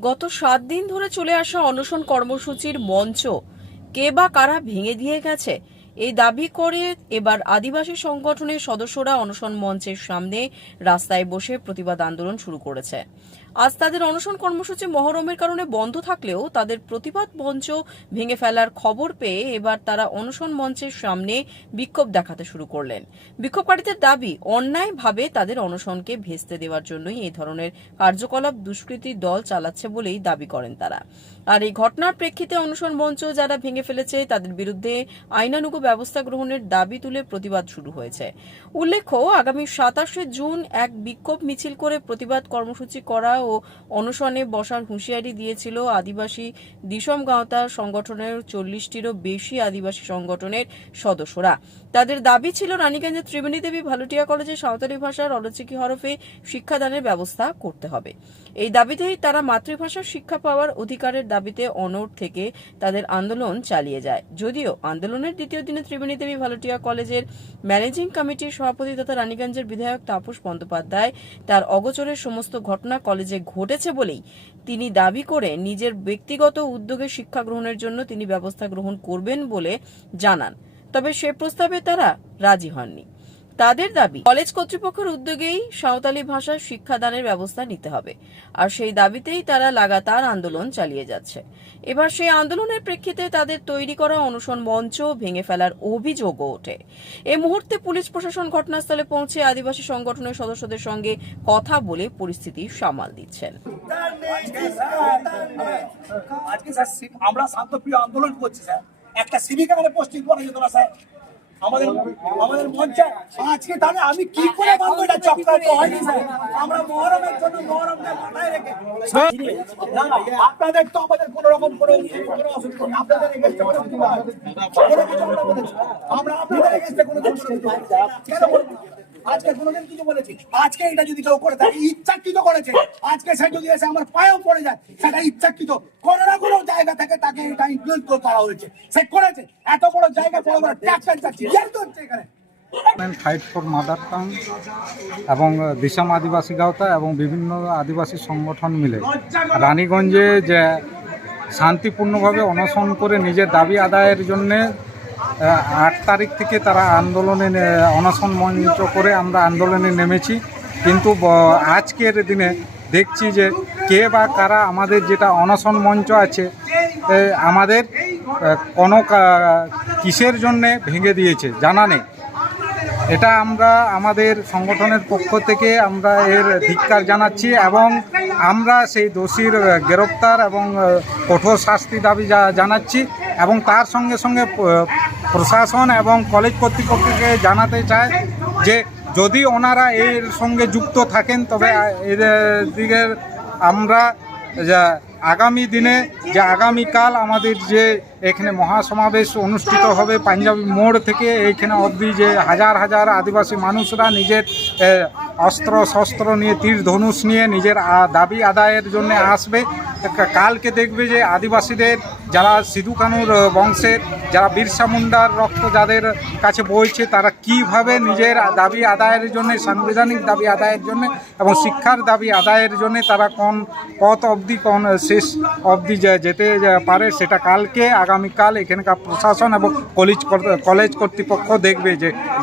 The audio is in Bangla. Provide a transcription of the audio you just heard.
গত সাত দিন ধরে চলে আসা অনশন কর্মসূচির মঞ্চ কে বা কারা ভেঙে দিয়ে গেছে, এই দাবি করে এবার আদিবাসী সংগঠনের সদস্যরা অনশন মঞ্চের সামনে রাস্তায় বসে প্রতিবাদ আন্দোলন শুরু করেছে। আজ তাদের অনশন কর্মসূচি মহরমের কারণে বন্ধ থাকলেও তাদের প্রতিবাদ মঞ্চ ভেঙে ফেলার খবর পেয়ে এবার তারা অনশন মঞ্চের সামনে বিক্ষোভ দেখাতে শুরু করলেন। বিক্ষোভকারীদের দাবি, অন্যায়ভাবে তাদের অনশনকে ভেস্তে দেওয়ার জন্যই এই ধরনের কার্যকলাপ দুষ্কৃতী দল চালাচ্ছে বলেই দাবি করেন তারা। আর এই ঘটনার প্রেক্ষিতে অনশন মঞ্চ যারা ভেঙে ফেলেছে, তাদের বিরুদ্ধে আইনানুগ ব্যবস্থা গ্রহণের দাবি তুলে প্রতিবাদ শুরু হয়েছে। উল্লেখ্য, আগামী সাতাশে জুন এক বিক্ষোভ মিছিল করে প্রতিবাদ কর্মসূচি করা ও অনশনে বসার হুঁশিয়ারি দিয়েছিল আদিবাসী দিশম গাঁওতা সংগঠনের চল্লিশটিরও বেশি আদিবাসী সংগঠনের সদস্যরা। তাদের দাবি ছিল, রানীগঞ্জের ত্রিবেণী দেবী ভালুটিয়া কলেজে সাঁওতালি ভাষার অরচিকি হরফে শিক্ষাদানের ব্যবস্থা করতে হবে। এই দাবিতেই তারা মাতৃভাষার শিক্ষা পাওয়ার অধিকারের দাবিতে অনড় থেকে তাদের আন্দোলন চালিয়ে যায়। যদিও আন্দোলনের দ্বিতীয় দিনে ত্রিবেণী দেবী ভালুটিয়া কলেজের ম্যানেজিং কমিটির সভাপতি তথা রানীগঞ্জের বিধায়ক তাপস বন্দ্যোপাধ্যায় তার অগোচরের সমস্ত ঘটনা কলেজে ঘটেছে বলেই তিনি দাবি করে নিজের ব্যক্তিগত উদ্যোগে শিক্ষা গ্রহণের জন্য তিনি ব্যবস্থা গ্রহণ করবেন বলে জানান। তবে সে প্রস্তাবে তারা রাজি হননি। তাদের দাবি, কলেজ কর্তৃপক্ষের উদ্যোগেই সাঁওতালি ভাষার শিক্ষাদানের ব্যবস্থা নিতে হবে। আর সেই দাবিতেই তারা লাগাতার আন্দোলন চালিয়ে যাচ্ছে। এবার সেই আন্দোলনের প্রেক্ষিতে তাদের তৈরি করা অনশন মঞ্চ ভেঙে ফেলার অভিযোগও ওঠে। এ মুহূর্তে পুলিশ প্রশাসন ঘটনাস্থলে পৌঁছে আদিবাসী সংগঠনের সদস্যদের সঙ্গে কথা বলে পরিস্থিতি সামাল দিচ্ছেন। আমরা শান্তপ্রিয় আন্দোলন পোস্টিং করা যেত না স্যার। আমরা মহরমের জন্য মহরমকে না আপনাদের তো আমাদের কোনো রকম কোনো কোনো অসুবিধা কোনো কিছু আমরা। আপনাদের এগেস্টে কোনো কিছু কেন বলব? আজকে কোনোদিন কিছু বলেছি। আজকে এটা যদি কেউ করে থাকে ইচ্ছাকৃত করেছে। আজকে সে যদি এসে আমার পায়েও পড়ে যায়, সেটা ইচ্ছাকৃত। কোনো না কোনো জায়গা থেকে তাকে এটা ইনফ্লুয়েন্স করা হয়েছে। সে করেছে। এত বড় জায়গা বড় বড় ট্যাক্স চাচ্ছি। হচ্ছে এখানে? ফাইট ফর মাদার টাং এবং দিশাম আদিবাসী গাওতা এবং বিভিন্ন আদিবাসী সংগঠন মিলে। রানীগঞ্জে যে শান্তিপূর্ণভাবে অনশন করে নিজের দাবি আদায়ের জন্যে আট তারিখ থেকে তারা আন্দোলনে অনশন মঞ্চ করে আমরা আন্দোলনে নেমেছি। কিন্তু আজকের দিনে দেখছি যে কে বা কারা আমাদের যেটা অনশন মঞ্চ আছে আমাদের কোনো কিসের জন্যে ভেঙে দিয়েছে, জানা নেই। এটা আমরা আমাদের সংগঠনের পক্ষ থেকে আমরা এর ধিক্কার জানাচ্ছি এবং আমরা সেই দোষীর গ্রেপ্তার এবং কঠোর শাস্তি দাবি জানাচ্ছি এবং তার সঙ্গে সঙ্গে প্রশাসন এবং কলেজ কর্তৃপক্ষকে জানাতে চায় যে যদি ওনারা এর সঙ্গে যুক্ত থাকেন, তবে এদের দিকে আমরা আগামী দিনে, যে আগামীকাল আমাদের যে এখানে মহাসমাবেশ অনুষ্ঠিত হবে। পাঞ্জাবি মোড় থেকে এইখানে অবধি যে হাজার হাজার আদিবাসী মানুষরা নিজের অস্ত্র শস্ত্র নিয়ে তীর ধনুষ নিয়ে নিজের দাবি আদায়ের জন্য আসবে। কালকে দেখবে যে আদিবাসীদের যারা সিধু কানুর বংশের, যারা বিরসা মুন্ডার রক্ত যাদের কাছে বইছে, তারা কীভাবে নিজের দাবি আদায়ের জন্য, সাংবিধানিক দাবি আদায়ের জন্য এবং শিক্ষার দাবি আদায়ের জন্য তারা কোন পথ অবধি, কোন শেষ অবধি যেতে পারে, সেটা কালকে আগামীকাল এখানকার প্রশাসন এবং কলেজ কলেজ কর্তৃপক্ষ দেখবে যে